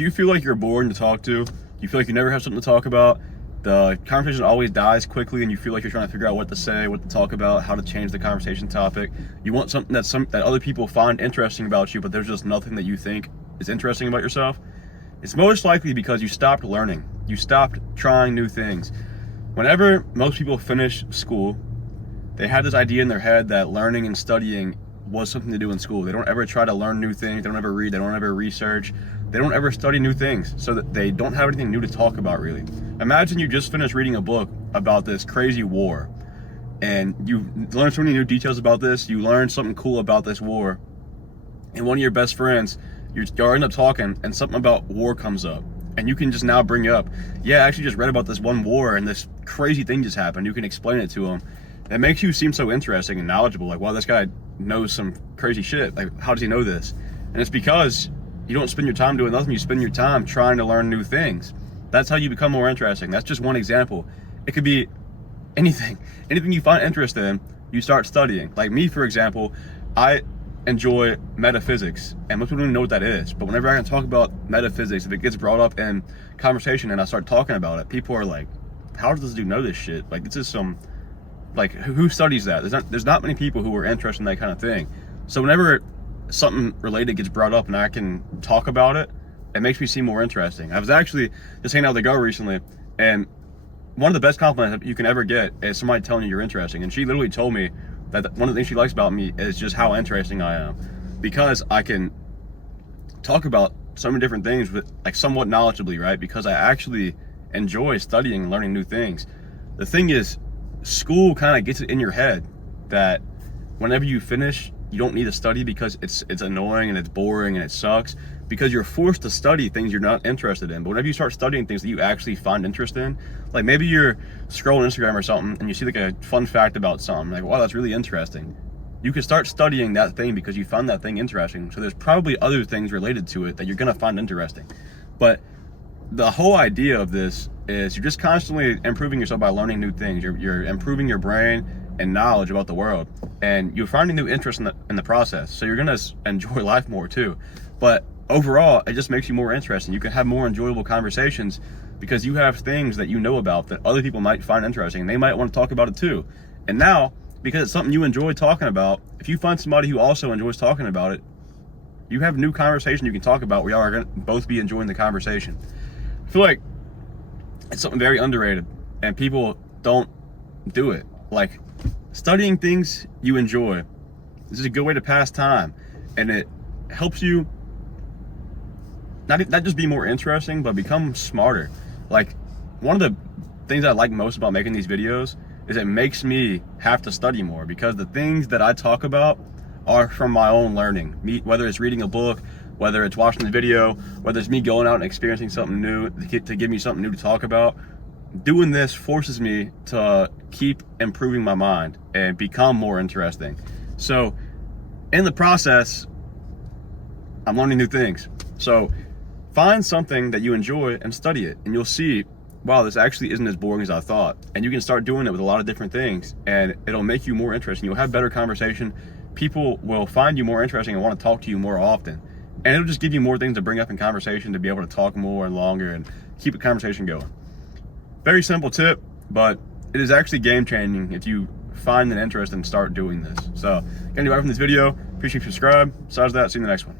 if you feel like you're boring to talk to, you feel like you never have something to talk about, the conversation always dies quickly, and you feel like you're trying to figure out what to say, what to talk about, how to change the conversation topic. You want something that other people find interesting about you, but there's just nothing that you think is interesting about yourself. It's most likely because you stopped learning. You stopped trying new things. Whenever most people finish school, they have this idea in their head that learning and studying was something to do in school. They don't ever try to learn new things. They don't ever read. They don't ever research. They don't ever study new things, so that they don't have anything new to talk about, really. Imagine you just finished reading a book about this crazy war, and you learned so many new details about this. You learned something cool about this war, and one of your best friends, you end up talking, and something about war comes up, and you can just now bring up, yeah, I actually just read about this one war, and this crazy thing just happened. You can explain it to them. It makes you seem so interesting and knowledgeable. Like, wow, this guy knows some crazy shit. Like, how does he know this? And it's because you don't spend your time doing nothing. You spend your time trying to learn new things. That's how you become more interesting. That's just one example. It could be anything. Anything you find interest in, you start studying. Like me, for example, I enjoy metaphysics, and most people don't even know what that is. But whenever I can talk about metaphysics, if it gets brought up in conversation and I start talking about it, people are like, how does this dude know this shit? Like, this is some, like, who studies that? There's not many people who are interested in that kind of thing. So whenever something related gets brought up and I can talk about it, it makes me seem more interesting. I was actually just hanging out with a girl recently, and one of the best compliments that you can ever get is somebody telling you you're interesting. And she literally told me that one of the things she likes about me is just how interesting I am, because I can talk about so many different things with, like, somewhat knowledgeably, right? Because I actually enjoy studying and learning new things. The thing is, school kind of gets it in your head that whenever you finish, you don't need to study because it's annoying and it's boring and it sucks, because you're forced to study things you're not interested in. But whenever you start studying things that you actually find interest in, like maybe you're scrolling Instagram or something and you see like a fun fact about something, like, wow, that's really interesting. You can start studying that thing because you found that thing interesting. So there's probably other things related to it that you're gonna find interesting. But the whole idea of this is you're just constantly improving yourself by learning new things. You're improving your brain and knowledge about the world, and you're finding new interest in the process. So you're gonna enjoy life more too. But overall, it just makes you more interesting. You can have more enjoyable conversations because you have things that you know about that other people might find interesting, and they might want to talk about it too. And now, because it's something you enjoy talking about, if you find somebody who also enjoys talking about it, you have new conversation you can talk about where y'all are gonna both be enjoying the conversation. I feel like it's something very underrated, and people don't do it. Like, studying things you enjoy, this is a good way to pass time, and it helps you not just be more interesting, but become smarter. Like, one of the things I like most about making these videos is it makes me have to study more, because the things that I talk about are from my own learning. Whether it's reading a book, whether it's watching the video, whether it's me going out and experiencing something new to give me something new to talk about. Doing this forces me to keep improving my mind and become more interesting. So in the process, I'm learning new things. So find something that you enjoy and study it, and you'll see, wow, this actually isn't as boring as I thought. And you can start doing it with a lot of different things, and it'll make you more interesting. You'll have better conversation. People will find you more interesting and want to talk to you more often. And it'll just give you more things to bring up in conversation to be able to talk more and longer and keep a conversation going. Very simple tip, but it is actually game changing if you find an interest and start doing this. So, gonna do it from this video. Appreciate you subscribe. Besides that, see you in the next one.